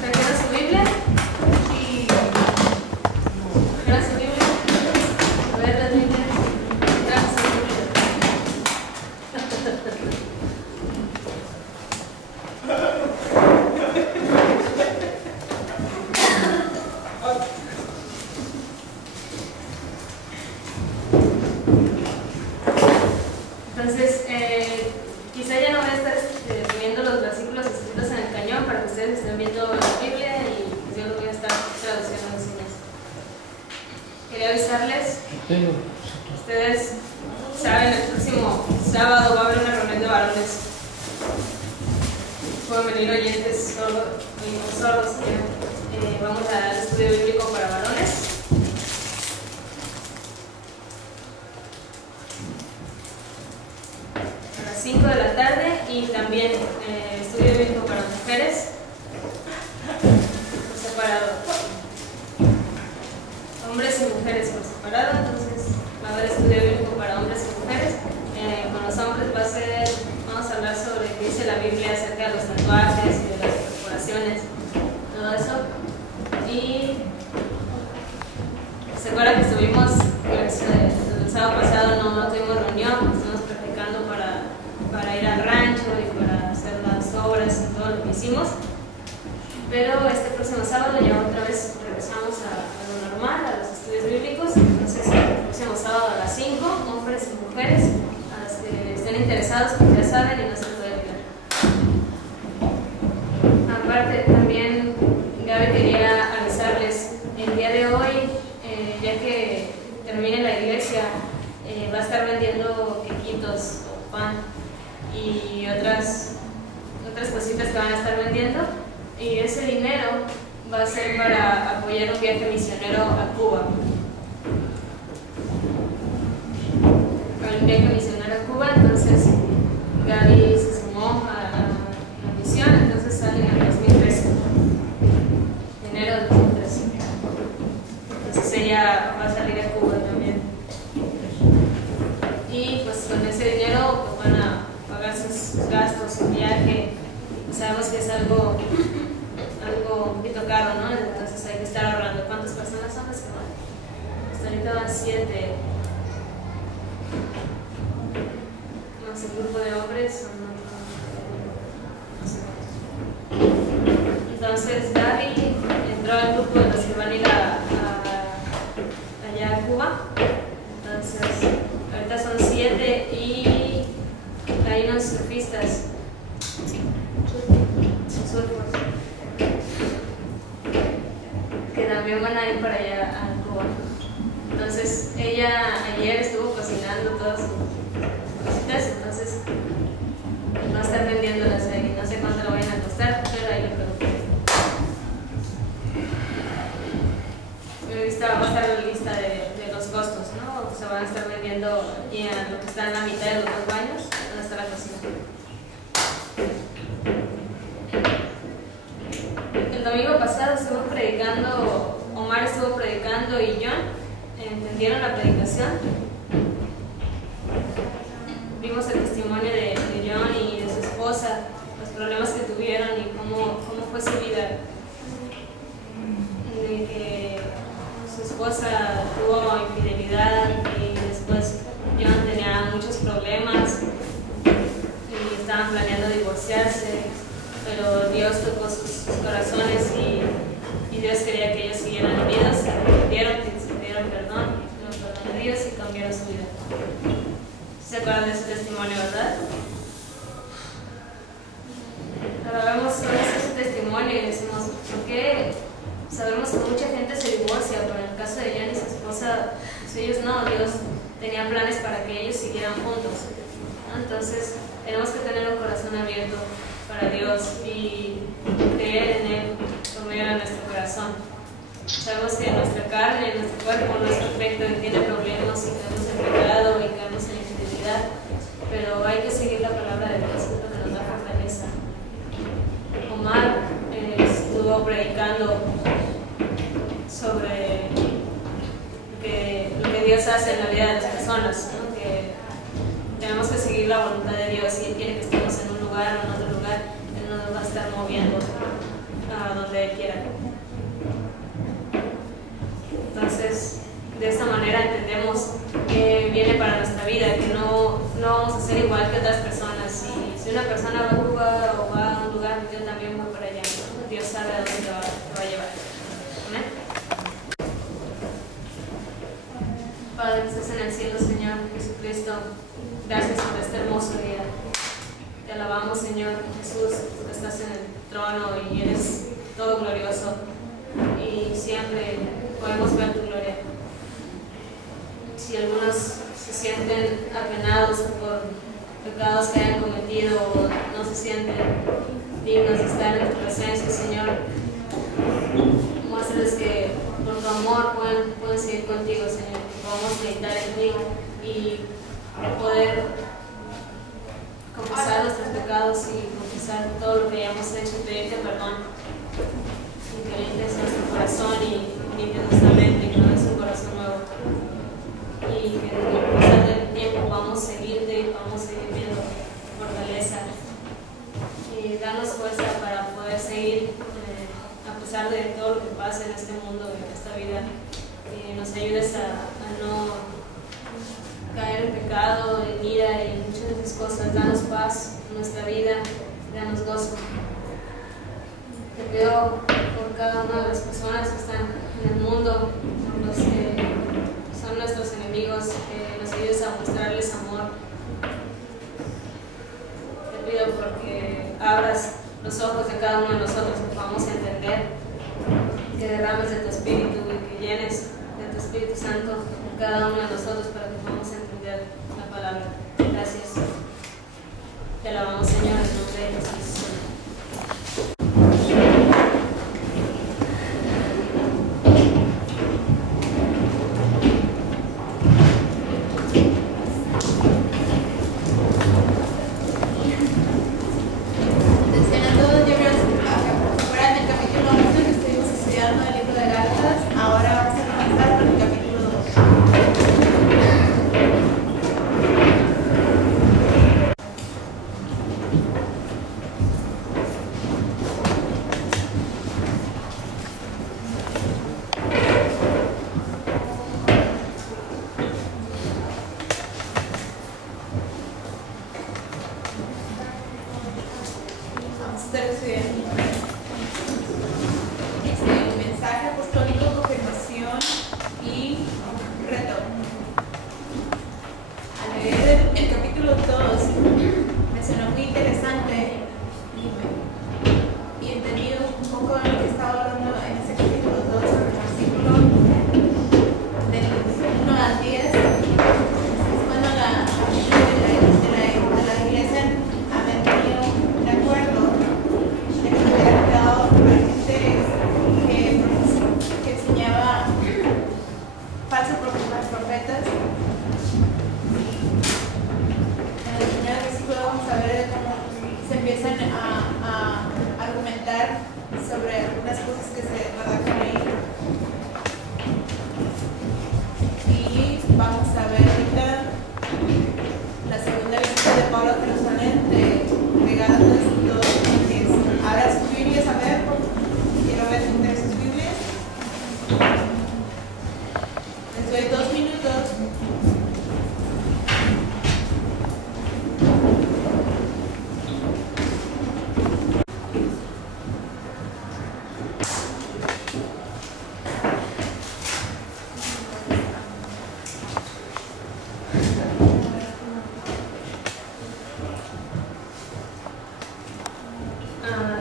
¿Trajeron su Biblia? Sí. ¿Trajeron su Biblia? A ver, las Biblias. ¿Trajeron su Biblia? Entonces, quizá ya no voy a estar poniendo los versículos escritos en el cañón para que ustedes estén viendo la Biblia y pues yo lo voy a estar traduciendo en señas. Quería avisarles, ustedes saben, el próximo sábado va a haber una reunión de varones. Pueden venir oyentes sordos. Vamos a dar estudio bíblico para varones. A las 5 de la tarde y también estudio bíblico para mujeres. Por separado. Hombres y mujeres por separado, entonces va a haber estudio bíblico para hombres y mujeres. Con los hombres vamos a hablar sobre qué dice la Biblia acerca de los tatuajes y de las perforaciones, todo eso. Y se acuerdan que estuvimos, el sábado pasado no tuvimos reunión, estuvimos practicando para ir al rancho y para hacer las obras y todo lo que hicimos. Pero este próximo sábado ya otra vez regresamos a lo normal, a los estudios bíblicos. Entonces el próximo sábado a las 5, hombres y mujeres, a los que estén interesados, pues ya saben y no se puede olvidar. Aparte también Gaby quería avisarles, el día de hoy, ya que termine la iglesia, va a estar vendiendo quequitos o pan y otras cositas que van a estar vendiendo. Y ese dinero va a ser para apoyar un viaje misionero a Cuba. Para un viaje misionero a Cuba, entonces Gaby se sumó a la misión, entonces salen en 2013. Enero de 2013. Entonces ella va a salir a Cuba también. Y pues con ese dinero pues van a pagar sus gastos, su viaje. Sabemos que es algo un poquito caro, ¿no? Entonces hay que estar ahorrando. ¿Cuántas personas son las que van? Hasta ahorita van 7. Más el grupo de hombres son no sé. Entonces Gaby entró al grupo de los que van a ir allá a Cuba. Entonces ahorita son 7 y hay unos surfistas. Que también van a ir para allá a Cuba. Entonces ella ayer estuvo cocinando todas sus cositas, entonces va a estar vendiéndolas ahí. No sé cuánto lo vayan a costar, pero ahí lo pregunté. Va a estar la lista de los costos, ¿no? Se van a estar vendiendo aquí en lo que está en la mitad de los 2 baños, donde está la cocina. El domingo pasado estuvo predicando, Omar estuvo predicando y John, ¿entendieron la predicación? Vimos el testimonio de John y de su esposa, los problemas que tuvieron y cómo fue su vida. De que su esposa tuvo infidelidad y después John tenía muchos problemas y estaban planeando divorciarse. Pero Dios tocó sus corazones y Dios quería que ellos siguieran unidos, se arrepintieron, que se pidieron perdón, a Dios y cambiaron su vida. ¿Se acuerdan de ese testimonio, verdad? Ahora vemos ese testimonio y decimos, ¿por qué sabemos que mucha gente se divorcia? Pero en el caso de Jan y su esposa, pues ellos no, Dios tenía planes para que ellos siguieran juntos, ¿no? Entonces tenemos que tener un corazón abierto para Dios y creer en Él por medio de nuestro corazón. Sabemos que nuestra carne, nuestro cuerpo no es perfecto y tiene problemas y caemos en pecado y caemos en infidelidad, pero hay que seguir la palabra de Dios, es lo que nos da fortaleza. Omar estuvo predicando sobre lo que Dios hace en la vida de las personas, ¿no? Que tenemos que seguir la voluntad de Dios y Él quiere que estemos en un lugar o en otro lugar, Él no nos va a estar moviendo. a donde Él quiera. Entonces, de esta manera entendemos que viene para nuestra vida, que no vamos a ser igual que otras personas. Si una persona va a Cuba o va a un lugar, yo también voy para allá, ¿no? Dios sabe a dónde te va a llevar. Amén. Padre que estás en el cielo, Señor Jesucristo, gracias por este hermoso día. Te alabamos, Señor Jesús, porque estás en el trono y eres todo glorioso y siempre podemos ver tu gloria. Si algunos se sienten apenados por pecados que hayan cometido o no se sienten dignos de estar en tu presencia, Señor, muéstrales que por tu amor pueden seguir contigo, Señor, que podamos meditar en ti y poder confesar nuestros pecados y confesar todo lo que hayamos hecho y pedirte perdón, y que limpies nuestro corazón y limpies nuestra mente y que nos des un corazón nuevo, y que en el pasar del tiempo vamos a seguirte y vamos a seguir viendo fortaleza y darnos fuerza para poder seguir a pesar de todo lo que pasa en este mundo, en esta vida, y nos ayudes a no caer en pecado, en ira y muchas de esas cosas. Danos paz en nuestra vida, danos gozo. Te pido por cada una de las personas que están en el mundo, por los que son nuestros enemigos, que nos ayudes a mostrarles amor. Te pido porque abras los ojos de cada uno de nosotros, que podamos entender, que derrames de tu Espíritu y que llenes de tu Espíritu Santo en cada uno de nosotros para que podamos entender la palabra. Gracias. Te alabamos, Señor, en el nombre de Jesús. Mensaje apostólico, confirmación y reto. Al leer el capítulo 2 me sonó muy interesante y entendí un poco de lo que estaba hablando en ese capítulo 2, en el versículo del 1 al 10. Es cuando la iglesia ha venido de acuerdo de que hubiera quedado gente que enseñaba falsos profetas. En el primer versículo vamos a ver cómo se empiezan a argumentar sobre algunas cosas que se redactan ahí. Y vamos a ver ahorita la segunda visita de Pablo a Jerusalén de Gálatas 2:10. Ahora sus Biblias, a ver, quiero ver entre sus Biblias. Les doy 2 minutos.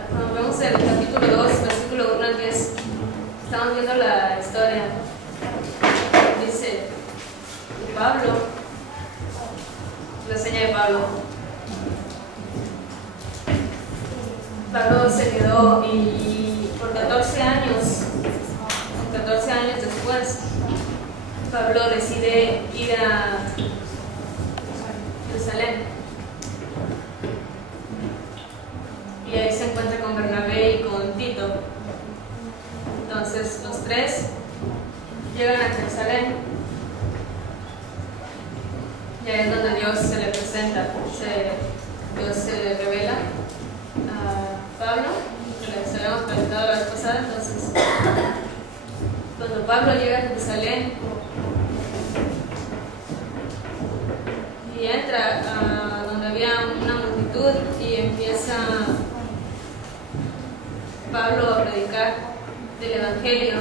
Cuando vemos el capítulo 2, versículo 1 al 10, estamos viendo la historia. Dice que Pablo, la seña de Pablo. Pablo se quedó y por 14 años después, Pablo decide ir a Jerusalén. Y ahí se encuentra con Bernabé y con Tito. Entonces los tres llegan a Jerusalén y ahí es donde Dios se le presenta. Dios se le revela a Pablo, que les habíamos presentado Cuando Pablo llega a Jerusalén y entra a donde había una multitud y empieza Pablo a predicar del Evangelio,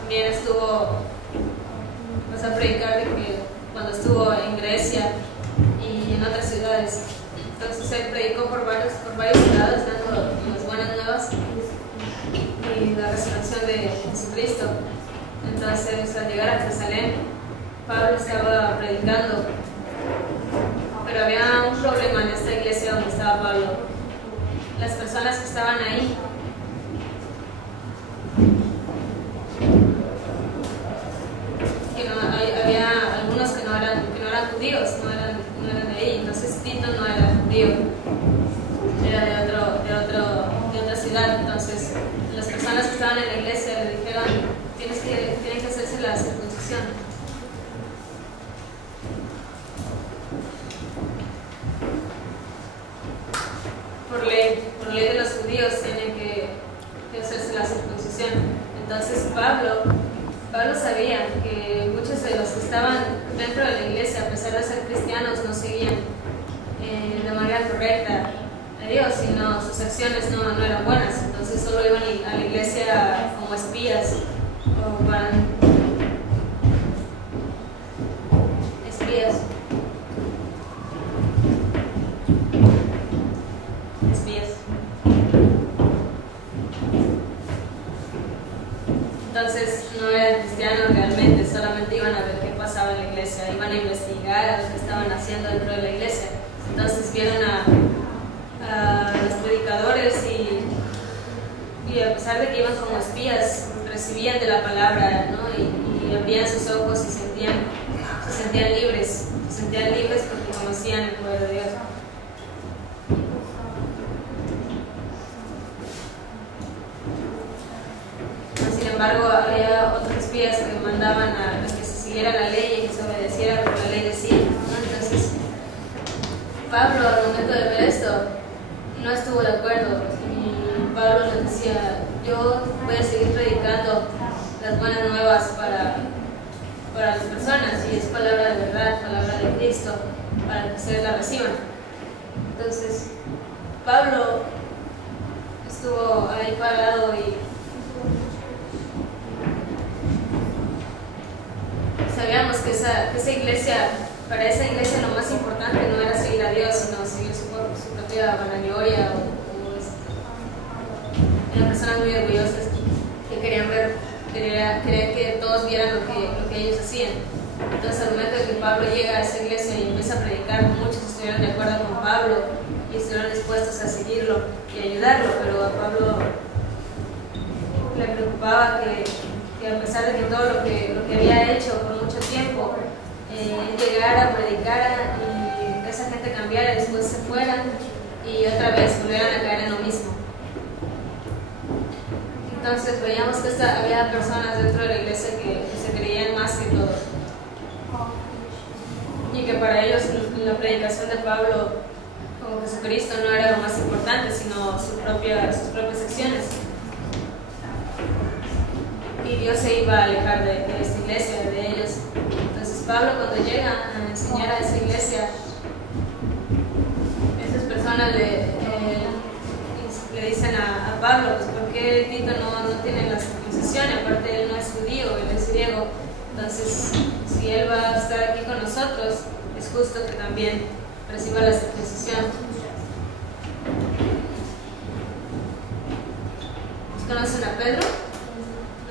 también vas a predicar de que cuando estuvo en Grecia y en otras ciudades. Entonces él predicó por varios ciudades dando las buenas nuevas y la resurrección de Jesucristo. Entonces al llegar a Jerusalén, Pablo estaba predicando, pero había un problema en esta iglesia donde estaba Pablo. Las personas que estaban ahí había algunos que no eran judíos, no eran de ahí. Entonces Tito no era judío, era de otra ciudad. Entonces las personas que estaban en la iglesia le dijeron: tienen que hacerse la circuncisión. Por ley de los judíos tienen que hacerse la circuncisión. Entonces Pablo sabía que muchos de los que estaban dentro de la iglesia, a pesar de ser cristianos, no seguían de manera correcta a Dios, sino sus acciones no eran buenas. Entonces solo iban a la iglesia como espías o van espías. Entonces no eran cristianos realmente, solamente iban a ver qué pasaba en la iglesia, iban a investigar a lo que estaban haciendo dentro de la iglesia. Entonces vieron a los predicadores y a pesar de que iban como espías, recibían de la palabra, ¿no? y abrían sus ojos y se sentían libres porque conocían el poder de Dios. Sin embargo, había otros espías que mandaban a que se siguiera la ley y que se obedeciera lo que la ley decía, ¿no? Entonces Pablo, al momento de ver esto, no estuvo de acuerdo, y Pablo les decía: yo voy a seguir predicando las buenas nuevas para las personas, y es palabra de verdad, palabra de Cristo, para que ustedes la reciban. Entonces Pablo estuvo ahí parado y sabíamos que esa iglesia, para esa iglesia lo más importante no era seguir a Dios, sino seguir su propia vanagloria eran personas muy orgullosas que querían que todos vieran lo que ellos hacían. Entonces al momento de que Pablo llega a esa iglesia y empieza a predicar, muchos estuvieron de acuerdo con Pablo y estuvieron dispuestos a seguirlo y ayudarlo, pero a Pablo le preocupaba que a pesar de que todo lo que había hecho por mucho tiempo, llegara, predicara y esa gente cambiara y después se fueran y otra vez volvieran a caer en lo mismo. Entonces veíamos que había personas dentro de la iglesia que se creían más que todo y que para ellos la predicación de Pablo como Jesucristo no era lo más importante, sino sus propias acciones. Y Dios se iba a alejar de esta iglesia, de ellos. Entonces Pablo, cuando llega a enseñar a esa iglesia, estas personas le dicen a Pablo: pues ¿por qué Tito no tiene la circuncisión? Aparte él no es judío, él es griego. Entonces si él va a estar aquí con nosotros, es justo que también reciba la circuncisión. ¿Conocen a Pedro?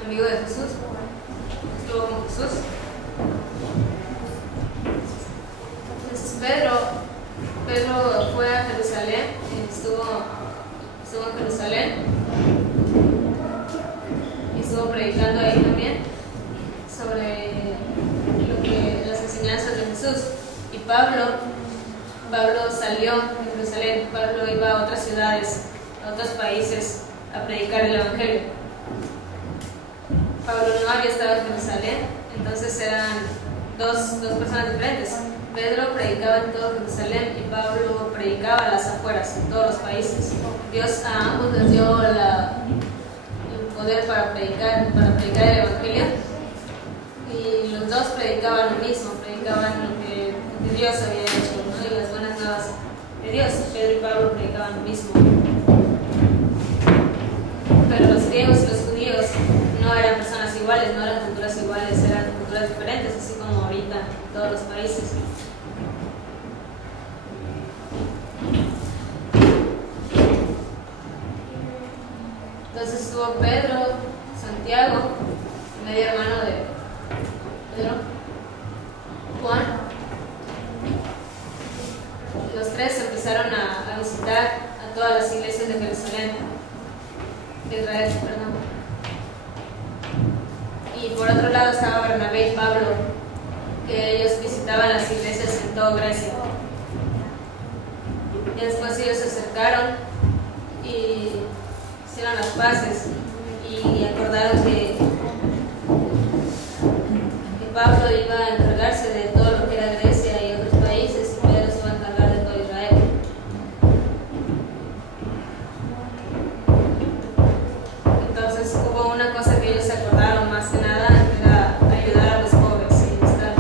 Amigo de Jesús, estuvo con Jesús. Entonces Pedro fue a Jerusalén, estuvo en Jerusalén y estuvo predicando ahí también sobre las enseñanzas de Jesús. Y Pablo salió de Jerusalén. Pablo iba a otras ciudades, a otros países a predicar el Evangelio. Pablo no había estado en Jerusalén, entonces eran dos personas diferentes. Pedro predicaba en todo Jerusalén y Pablo predicaba a las afueras, en todos los países. Dios a ambos les dio el poder para predicar el Evangelio, y los dos predicaban lo mismo, predicaban lo que Dios había hecho, ¿no? Y las buenas nuevas de Dios. Pedro y Pablo predicaban lo mismo. Pero los griegos y los judíos no eran personas iguales, no eran culturas iguales, eran culturas diferentes, así como ahorita en todos los países. Entonces estuvo Pedro, Santiago, medio hermano de Pedro, Juan. Los tres empezaron a visitar a todas las iglesias de Jerusalén, de Israel, perdón. Y por otro lado estaba Bernabé y Pablo, que ellos visitaban las iglesias en toda Grecia. Y después ellos se acercaron y hicieron las paces y acordaron que Pablo iba a encargarse de todo lo que era Grecia y otros países, y Pedro se iba a encargar de todo Israel. Entonces hubo una cosa que ellos se acordaron más que nada, era ayudar a los pobres y estar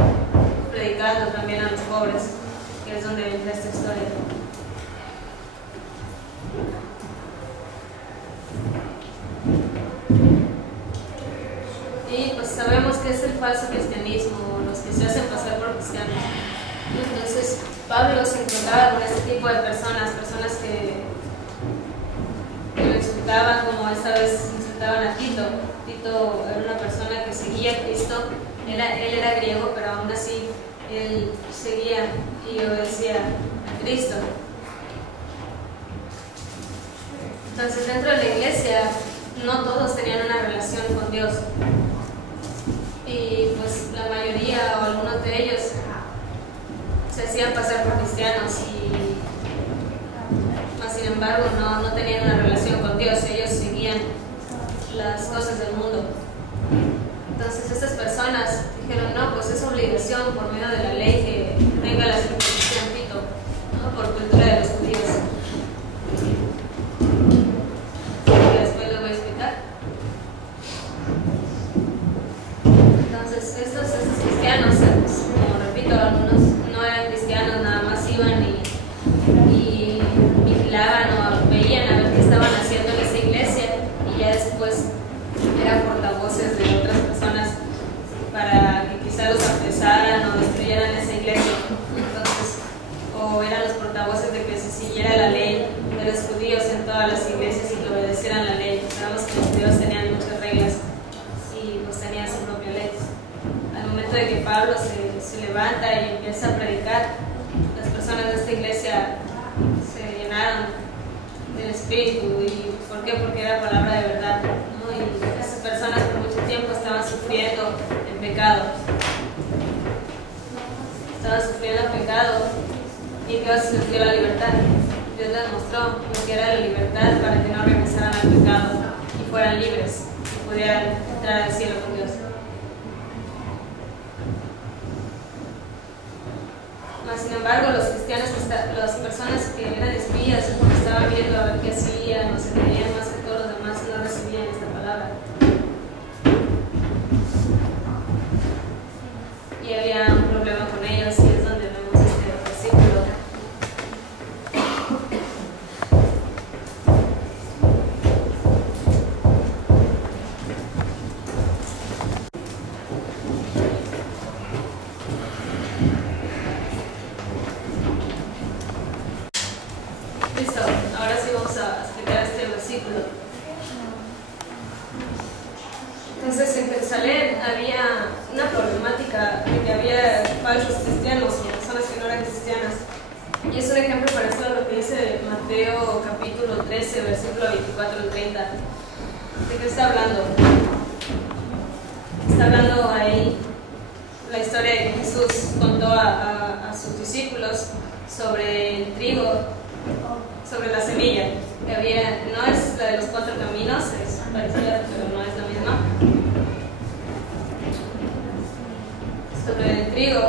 predicando también a los pobres, que es donde entra esta historia. Y pues sabemos que es el falso cristianismo, los que se hacen pasar por cristianos. Entonces Pablo se encontraba con este tipo de personas que lo insultaban, como esta vez insultaban a Tito. Tito era una persona que seguía a Cristo, él era griego, pero aún así él seguía y obedecía a Cristo. Entonces dentro de la iglesia no todos tenían una relación con Dios, y pues la mayoría o algunos de ellos se hacían pasar por cristianos, y más sin embargo no tenían una relación con Dios, ellos seguían las cosas del mundo. Entonces estas personas dijeron, no, pues es obligación por medio de la ley que tenga la circuncisión Tito, ¿no? Por cultura de los judíos. Y después lo voy a explicar. Entonces estos cristianos, como repito, algunos no eran cristianos, nada más iban y vigilaban o veían a ver qué estaban haciendo en esa iglesia, y ya después eran portavoces de otras personas para que quizá los apresaran o destruyeran esa iglesia. Entonces, o eran los portavoces de que se siguiera la ley de los judíos en todas las iglesias y que obedecieran la ley. Sabemos que los judíos tenían muchas reglas y pues tenían su propia ley. Al momento de que Pablo se levanta y empieza a predicar, las personas de esta iglesia se llenaron del Espíritu. ¿Y por qué? Porque era palabra de verdad, ¿no? Y esas personas por mucho tiempo estaban sufriendo en pecado. Estaban sufriendo en pecado y Dios les dio la libertad. Dios les mostró lo que era la libertad para que no regresaran al pecado y fueran libres y pudieran entrar al cielo con Dios. Sin embargo, los cristianos, las personas que eran espías, estaban viendo a ver qué hacían, o se creían más que todos los demás, y no recibían esta palabra. Y había un problema con ellos, y es donde vemos este versículo. Listo, ahora sí vamos a explicar este versículo. Entonces en Jerusalén había una problemática de que había falsos cristianos o personas que no eran cristianas. Y es un ejemplo parecido a lo que dice Mateo capítulo 13, versículo 24 al 30. ¿De qué está hablando? Está hablando ahí la historia de que Jesús contó a sus discípulos sobre el trigo, sobre la semilla que había. No es la de los 4 caminos, es parecida pero no es la misma. Sobre el trigo,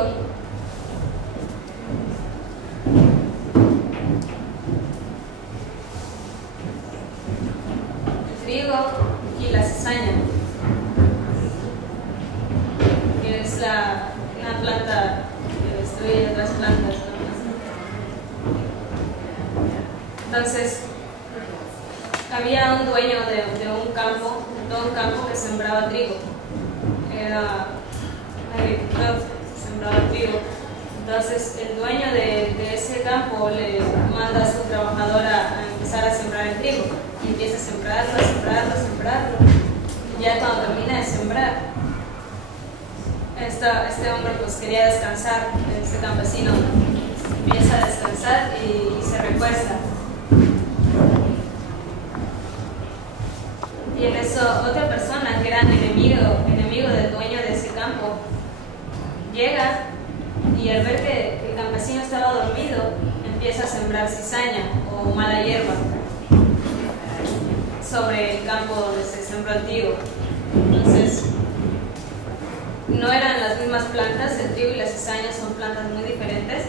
trigo y la cizaña, que es una planta que destruye otras plantas, ¿no? Entonces, había un dueño de un campo, todo un campo que sembraba trigo. Era un agricultor que sembraba trigo. Entonces, el dueño de ese campo le manda a su trabajadora a empezar a sembrar el trigo. Y empieza a sembrarlo. Y ya cuando termina de sembrar, este hombre pues quería descansar, este campesino empieza a descansar y se recuesta. Y en eso otra persona que era enemigo del dueño de ese campo llega y al ver que el campesino estaba dormido empieza a sembrar cizaña o mala hierba sobre el campo donde se sembró el trigo. Entonces no eran las mismas plantas, el trigo y la cizaña son plantas muy diferentes.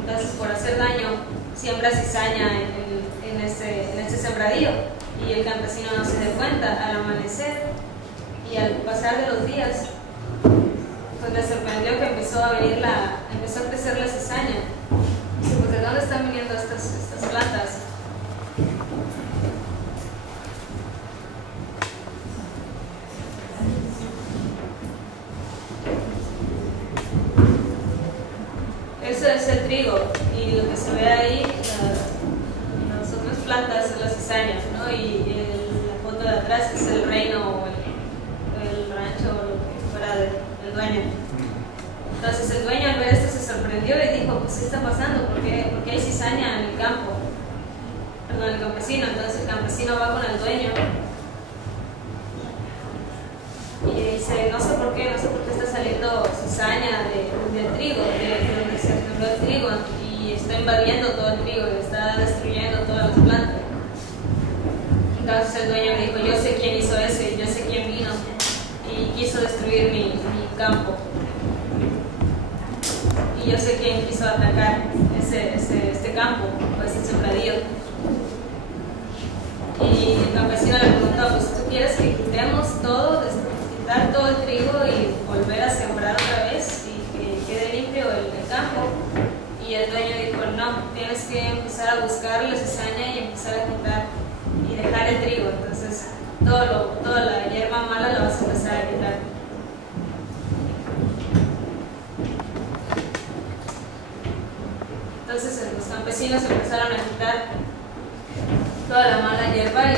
Entonces por hacer daño siembra cizaña en este sembradío y el campesino no se da cuenta. Al amanecer y al pasar de los días, pues le sorprendió que empezó a crecer la cizaña. Dice, pues ¿de dónde están viniendo estas plantas? Eso es el trigo y lo que se ve ahí, las otras plantas es la cizaña, ¿no? Y la foto de atrás es el reino o el rancho o lo que fuera del dueño. Entonces el dueño al ver esto se sorprendió y dijo, pues ¿qué está pasando? ¿Por qué hay cizaña en el campo? Perdón, el campesino. Entonces el campesino va con el dueño y dice, no sé por qué está saliendo cizaña del trigo, de donde se sembró el trigo, y está invadiendo todo el trigo y está destruyendo todas las plantas. Entonces el dueño le dijo, yo sé quién hizo eso y yo sé quién vino y quiso destruir mi campo. Y yo sé quién quiso atacar este campo, o ese sembradío. Y el campesino le preguntó, pues ¿tú quieres que quitemos todo, quitar todo el trigo y volver a sembrar otra vez y que quede limpio el campo? Y el dueño dijo, no, tienes que empezar a buscar la cizaña y empezar a quitar y dejar el trigo. Entonces toda la hierba mala la vas a empezar a quitar. Entonces los campesinos empezaron a quitar toda la mala hierba y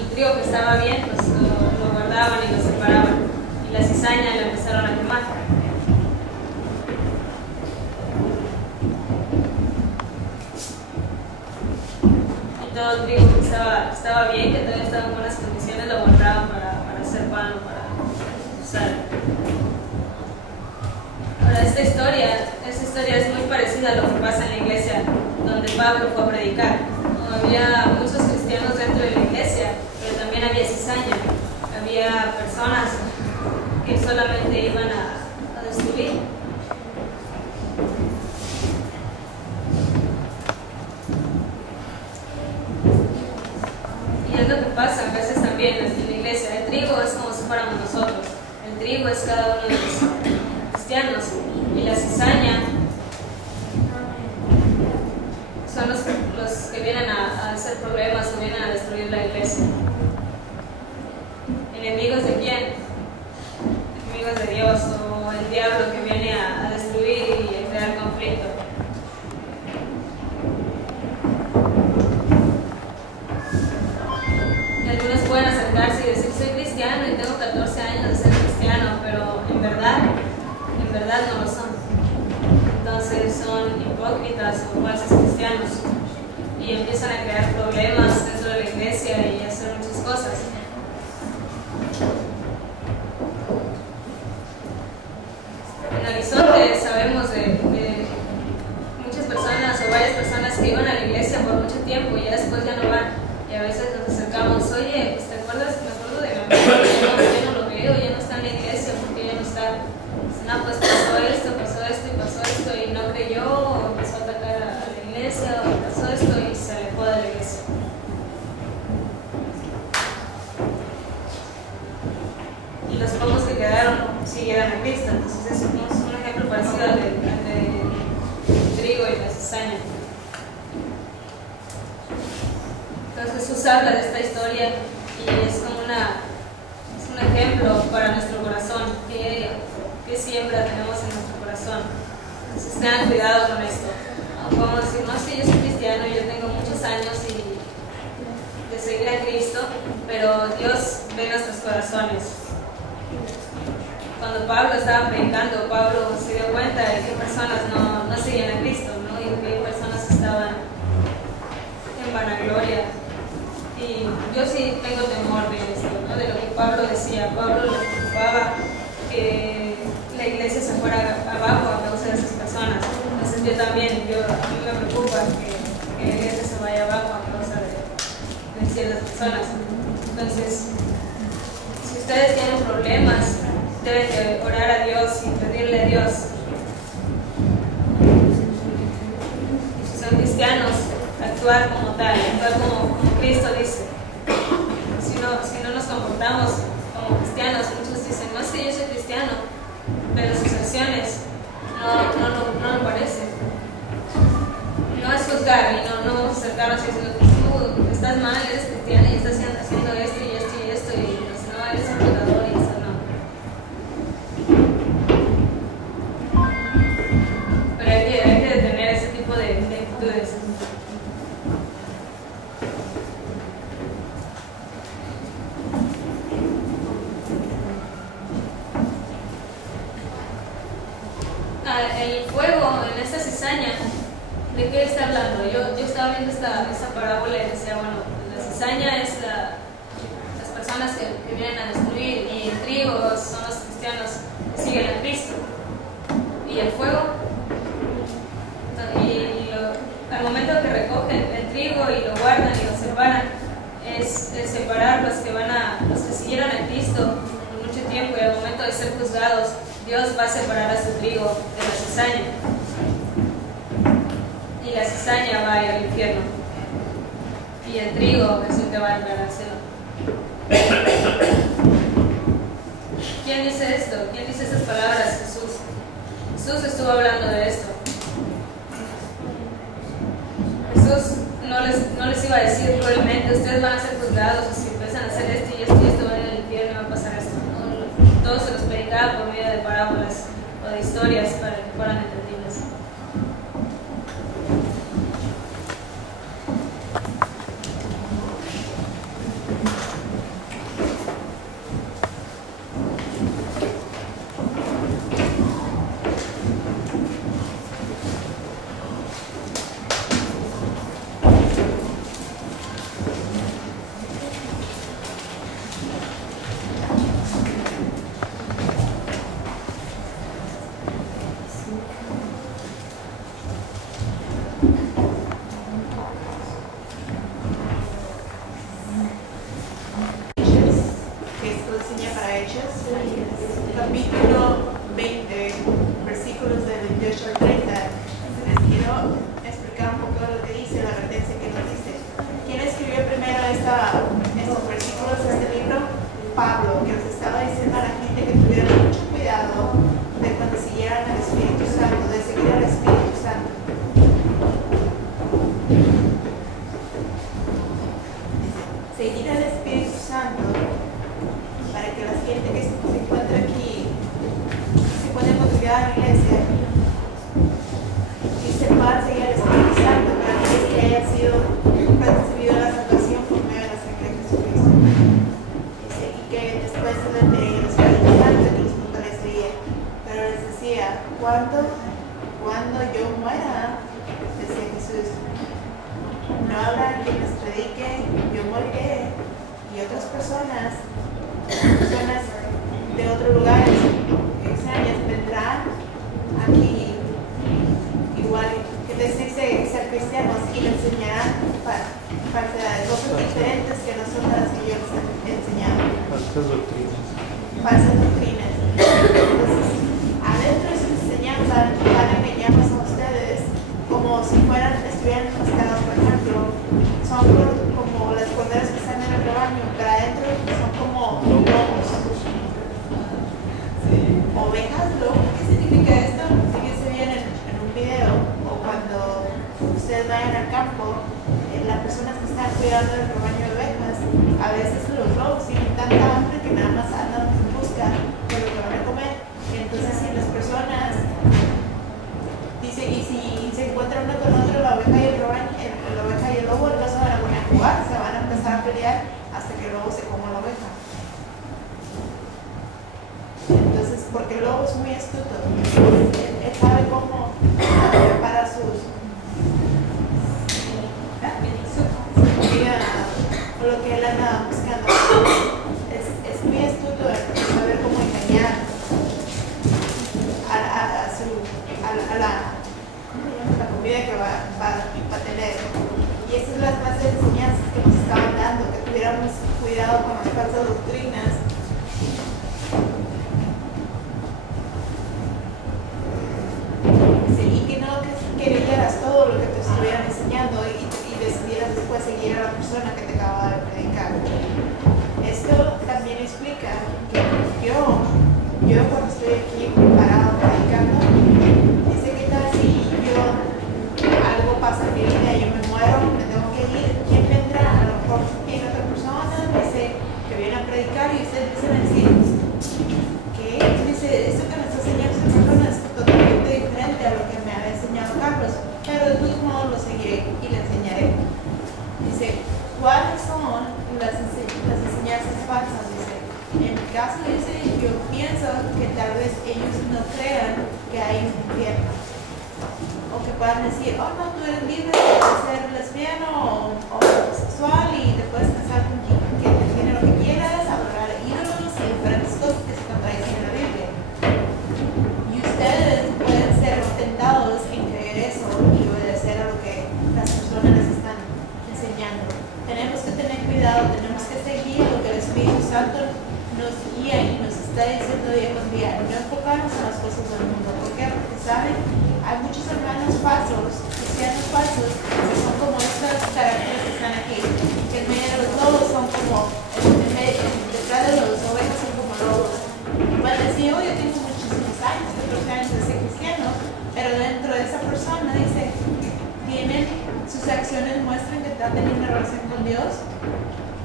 el trigo que estaba bien, pues lo guardaban y lo separaban. Y la cizaña la empezaron a quemar. Y todo el trigo que estaba bien, que todavía estaba en buenas condiciones, lo guardaban para hacer pan o para usar. Ahora, esta historia es muy parecida a lo que pasa en la iglesia donde Pablo fue a predicar. Había muchos cristianos dentro de la iglesia, pero también había cizaña. Había personas que solamente iban a destruir. Y es lo que pasa a veces también en la iglesia. El trigo es como si fuéramos nosotros. El trigo es cada uno de los cristianos. Y la cizaña son los que vienen a hacer problemas o vienen a destruir la iglesia. ¿Enemigos de quién? Enemigos de Dios, o el diablo que viene a destruir y a crear conflicto. Y algunos pueden acercarse y decir, soy cristiano y tengo 14 años de ser cristiano, pero en verdad no lo son. Entonces son hipócritas o falsos cristianos y empiezan a crear problemas dentro de la iglesia y a hacer muchas cosas. En Horizonte sabemos de muchas personas o varias personas que iban a la iglesia por mucho tiempo y ya después ya no van. Y a veces nos acercamos, oye, pues, ¿te acuerdas? Me acuerdo de mi amigo, ya no lo veo, ya no está en la iglesia, porque ya no está. No, pues pasó esto y no creyó, o empezó a atacar a la iglesia, o pasó esto y se alejó de la iglesia. Jesús habla de esta historia y es como es un ejemplo para nuestro corazón, que siembra tenemos en nuestro corazón. Entonces tengan cuidado con esto. No podemos decir, no, sí, yo soy cristiano, yo tengo muchos años de seguir a Cristo, pero Dios ve nuestros corazones. Cuando Pablo estaba predicando, Pablo se dio cuenta de que personas no seguían a Cristo, ¿no? Y que personas estaban en vanagloria. Y yo sí tengo temor de esto, ¿no? De lo que Pablo decía. Pablo le preocupaba que la iglesia se fuera abajo a causa de esas personas. Entonces yo también, a mí me preocupa que la iglesia se vaya abajo a causa de ciertas personas. Entonces, si ustedes tienen problemas, deben de orar a Dios y pedirle a Dios. Y si son cristianos, actuar como tal, actuar como Cristo dice. Si no nos comportamos como cristianos, muchos dicen, no, es que yo soy cristiano, pero sus acciones no lo parecen. No es juzgar y no acercarnos y decir, tú estás mal, eres cristiano y estás haciendo esto y esto y esto, y no, eres un pecador y eso no. Pero hay que detener ese tipo de actitudes. El fuego en esta cizaña, ¿de qué está hablando? Yo estaba viendo esta parábola y decía, bueno, la cizaña es las personas que vienen a destruir, y el trigo son los cristianos que siguen a Cristo. Y el fuego, al momento que recogen el trigo y lo guardan y lo separan, es separar los que siguieron a Cristo por mucho tiempo, y al momento de ser juzgados, Dios va a separar a su trigo de la cizaña. Y la cizaña va a ir al infierno. Y el trigo es el que va a entrar al cielo. ¿Quién dice esto? ¿Quién dice estas palabras? Jesús. Jesús estuvo hablando de esto. Jesús no les iba a decir cruelmente, ustedes van a ser juzgados, y si empiezan a hacer esto y esto y esto, van a ir al infierno y va a pasar esto. Todo se los predicaba por medio de parábolas o de historias para que fueran entendidas. Capítulo 20, versículos del 28 al 30. Les quiero explicar un poco lo que dice, la advertencia que nos dice. ¿Quién escribió primero estos versículos de este libro? Pablo, que nos estaba diciendo a la gente que tuviera mucho cuidado de cuando siguieran al Espíritu Santo, de seguir al Espíritu Santo. Seguir al Espíritu Santo para que la gente que se encuentra aquí se pueda motivar a la iglesia y se puedan seguir al Espíritu Santo para aquellos que hayan recibido la salvación por medio de la sangre de Jesucristo. Y que después de el Espíritu Santo que los fortalecería. Pero les decía, cuando yo muera, decía Jesús, no habrá quien les predique, yo moriré, y otras personas de otros lugares extraños vendrán aquí, igual que decirse ser cristianos, y les enseñarán falsedades, cosas diferentes que nosotros las que yo les he enseñado. Falsas doctrinas. Entonces, adentro de su enseñanza van a engañarnos a ustedes como si estuvieran pescados, por ejemplo. Son como las corderas que están en el rebaño, pero adentro son como lobos. Ovejas, lobo. ¿Qué significa esto? Fíjense bien en un video, o cuando ustedes vayan al campo, las personas que están cuidando el rebaño de ovejas. A veces los lobos tienen tanta hambre que nada más andan en busca de lo que van a comer. Entonces, si las personas dicen, y si se encuentran uno con otro, la oveja y el rebaño, la oveja y el lobo, no se van a poner a jugar, se van a empezar a pelear hasta que el lobo se coma la oveja. Entonces, porque el lobo es muy astuto, él sabe cómo preparar sus o lo que él anda buscando. Es muy astuto en saber cómo engañar a la comida que va a tener. Y esas son las clases de enseñanzas que nos estaban dando, que tuviéramos cuidado con las falsas doctrinas. Y que no que leyeras todo lo que te estuvieran enseñando y decidieras después seguir a la persona que te acababa de predicar. Esto también explica que yo cuando estoy aquí preparado predicando, dice que tal si algo pasa en mi vida, yo me muero, me tengo que ir, ¿quién vendrá? A lo mejor viene otra persona, dice que viene a predicar y usted dice decir, ¿qué? Dice, esto que me está enseñando esta persona es totalmente diferente a lo que me había enseñado Carlos, pero de todos modos lo seguiré y le enseñaré. Dice, ¿cuáles son las enseñanzas falsas? Dice, en mi caso, dice, yo pienso que tal vez ellos no crean que hay un infierno. O que puedan decir, oh no, tú eres libre de ser lesbiano o homosexual y te puedes casar con quien tiene lo que quieras, adorar ídolos y diferentes cosas que se contradicen en la Biblia. Y ustedes pueden ser tentados en creer eso y obedecer a lo que las personas les están enseñando. Tenemos que tener cuidado, tenemos que seguir lo que el Espíritu Santo nos guía y nos está diciendo día con día, no enfocarnos en las cosas del mundo. ¿Por qué? Porque saben, hay muchos hermanos falsos, cristianos falsos, que son como estos caracteres que están aquí, que en medio de los lobos son como, detrás de los ovejas son como lobos. Van a decir, oh, yo tengo muchísimos años, 14 años de ser cristiano, pero dentro de esa persona dice, sus acciones muestran que está teniendo una relación con Dios.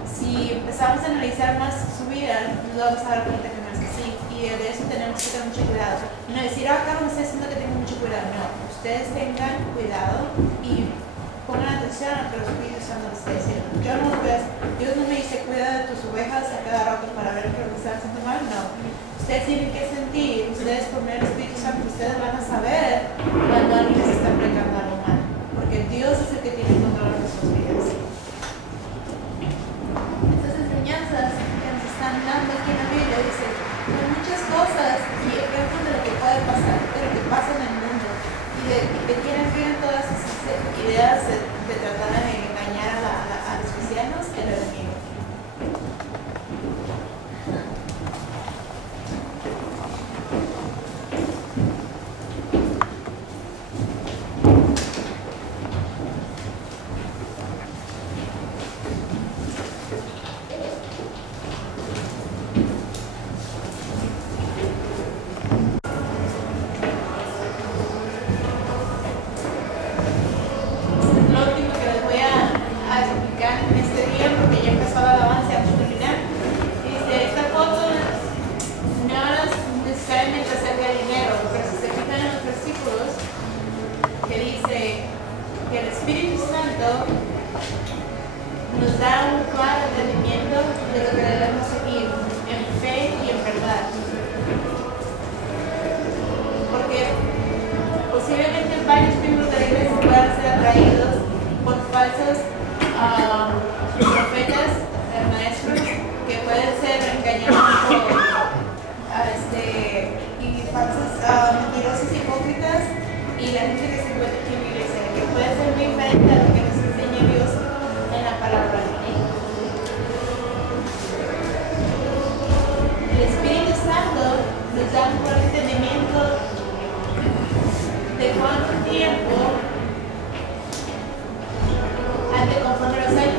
Si empezamos a analizar más su vida, nos vamos a dar cuenta que no es así. Y de eso tenemos que tener mucho cuidado. No decir, Carlos me está diciendo que tengo mucho cuidado. No, ustedes tengan cuidado y pongan atención a lo que el Espíritu Santo les está diciendo. Dios no me dice, cuida de tus ovejas a cada rato para ver que lo están haciendo mal. No. Ustedes tienen que sentir, ustedes por medio del Espíritu Santo, ustedes van a saber cuando alguien les está aplicando algo mal. Porque Dios es el que tiene control de sus vidas. Estas enseñanzas que nos están dando aquí en la Biblia dicen, hay muchas cosas y ejemplos de lo que puede pasar, de lo que pasa en el mundo. Y de quienes vienen todas esas ideas de tratar de engañar a los cristianos, el enemigo. Conforme los años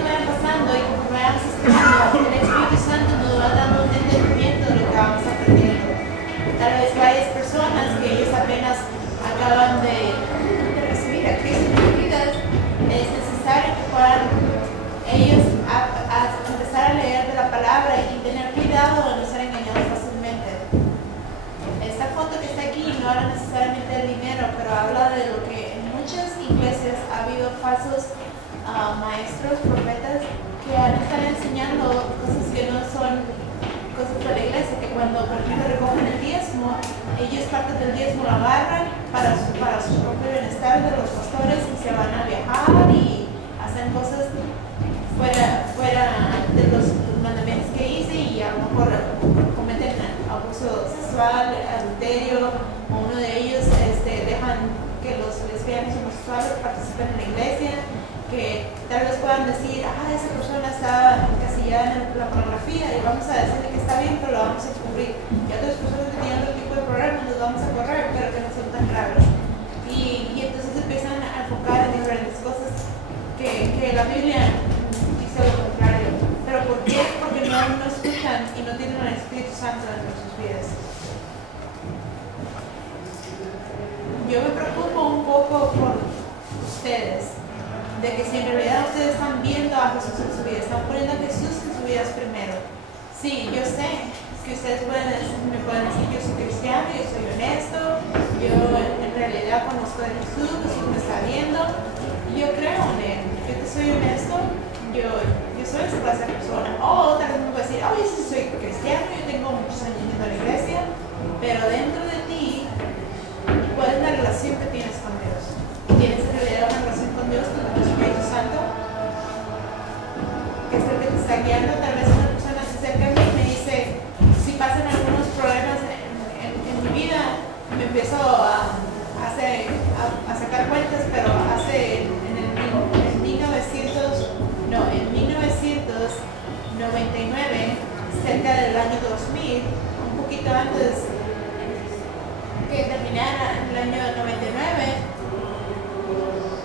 maestros, profetas, que están enseñando cosas que no son cosas de la iglesia, que cuando, por ejemplo, recogen el diezmo, ellos parte del diezmo lo agarran para su propio bienestar de los pastores y se van a viajar y hacen cosas fuera de los mandamientos que hice y a lo mejor cometen abuso sexual, adulterio, o uno de ellos dejan que los lesbianos y homosexuales participen en la iglesia, que tal vez puedan decir, esa persona está encasillada en la pornografía y vamos a decirle que está bien, pero lo vamos a encubrir. Y otras personas que tienen otro tipo de problemas los vamos a correr, pero que no son tan graves. Y entonces empiezan a enfocar en diferentes cosas que la Biblia dice lo contrario. ¿Pero por qué? Porque no escuchan y no tienen al Espíritu Santo dentro de sus vidas. Yo me preocupo un poco por ustedes, de que si en realidad ustedes están viendo a Jesús en su vida, están poniendo a Jesús en su vida primero. Sí, yo sé que ustedes me pueden decir, yo soy cristiano, yo soy honesto, yo en realidad conozco a Jesús, Jesús me está viendo, y yo creo en Él. Yo te soy honesto, yo soy esa clase de persona. O tal vez me puede decir, yo sí soy cristiano, yo tengo muchos años yendo a la iglesia, pero dentro de ti, ¿cuál es la relación que tienes con Dios? ¿Tienes en realidad una relación con Dios, con el Espíritu Santo? ¿Qué es lo que te está guiando? Tal vez una persona se acerca a mí y me dice, si pasan algunos problemas en mi vida, me empiezo a sacar cuentas, pero en 1999, cerca del año 2000, un poquito antes que terminara el año 99,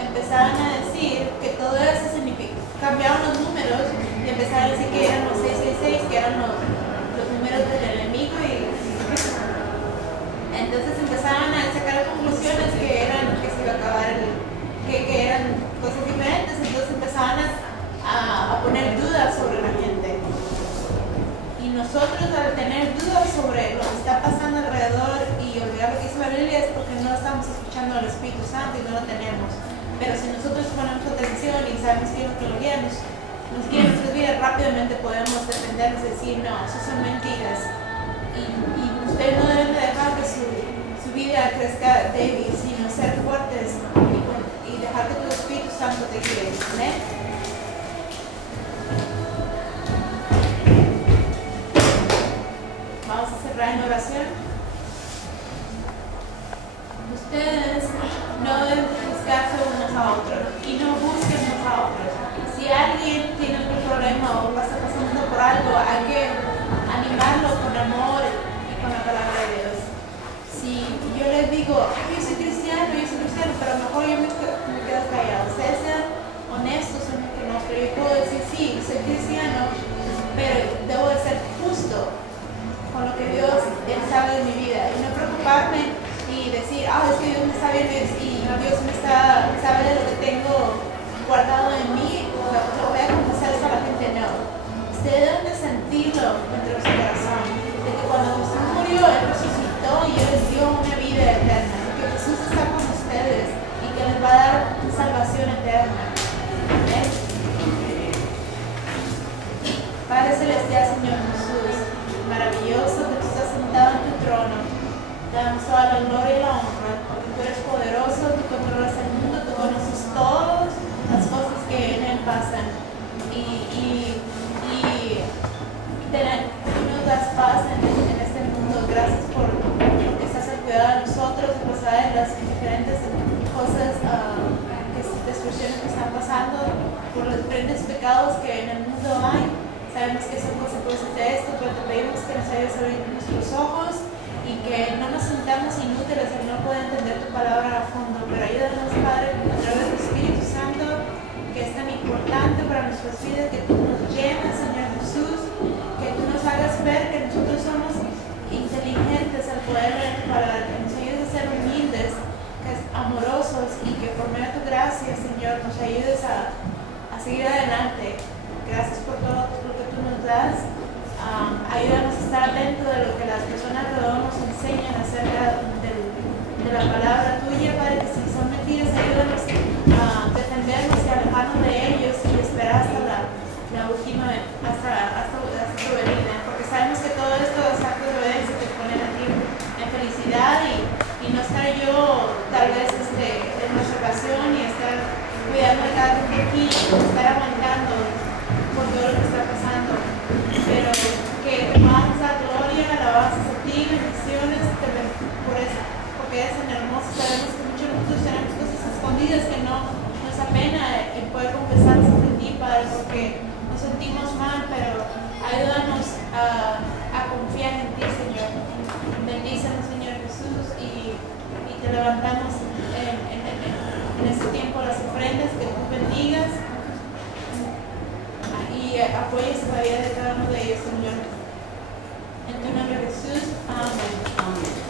empezaron a decir que todo eso significa, cambiaron los números y empezaron a decir que eran los 666, que eran los números del enemigo y entonces empezaron a sacar conclusiones que se iba a acabar que eran cosas diferentes, entonces empezaron a poner dudas sobre la gente. Y nosotros, al tener dudas sobre lo que está pasando alrededor y olvidar lo que dice la Biblia, es porque no estamos escuchando al Espíritu Santo y no lo tenemos. Pero si nosotros ponemos atención y sabemos que nos guía nuestras vidas, rápidamente podemos defendernos y decir, no, eso son mentiras. Y ustedes no deben de dejar que su vida crezca débil, sino ser fuertes y dejar que tu Espíritu Santo te guíe. ¿Amén? Vamos a cerrar en oración. Ustedes no deben buscarse unos a otros y no busquen unos a otros. Si alguien tiene algún problema o está pasando por algo, hay que animarlo con amor y con la palabra de Dios. Si yo les digo, yo soy cristiano, pero mejor yo me quedo callado. Ustedes sean honestos en lo que no, pero yo puedo decir, sí, soy cristiano, pero debo de ser justo con lo que Dios sabe de mi vida y no preocuparme y decir, es que Dios me está viendo y Dios sabe de lo que tengo guardado en mí, lo voy a confesar eso a la gente. No, ustedes deben de sentirlo dentro de su corazón, de que cuando Jesús murió, Él resucitó y Él les dio una vida eterna, que Jesús está con ustedes y que les va a dar salvación eterna. ¿Amén? Padre Celestial, Señor Jesús, maravilloso que tú estás sentado en tu trono, te damos toda la gloria y la honra, porque tú eres poderoso, tú controlas el mundo, tú conoces todas las cosas que en él pasan y tú nos das paz en este mundo. Gracias porque estás al cuidado de nosotros, a pesar de las diferentes cosas, destrucciones que están pasando, por los diferentes pecados que en el mundo hay. Sabemos que son consecuencias de esto, pero te pedimos que nos ayudes a abrir nuestros ojos y que no nos sintamos inútiles al no poder entender tu palabra a fondo, pero ayúdanos, Padre, a través del Espíritu Santo, que es tan importante para nuestras vidas, que tú nos llenes, Señor Jesús, que tú nos hagas ver que nosotros somos inteligentes al poder leer tu palabra, que nos ayudes a ser humildes, amorosos y que por medio de tu gracia, Señor, nos ayudes a seguir adelante. Gracias por todo lo que tú nos das. Ayúdanos a estar atentos de lo que las personas alrededor nos enseñan acerca de la palabra tuya, Padre, que si son mentiras, ayúdanos a defendernos y alejarnos de ellos. que nos sentimos mal, pero ayúdanos a confiar en ti, Señor. Bendícenos, Señor Jesús, y te levantamos en este tiempo las ofrendas, que tú bendigas y apoyes la vida de cada uno de ellos, Señor. En tu nombre, Jesús. Amén. Amén.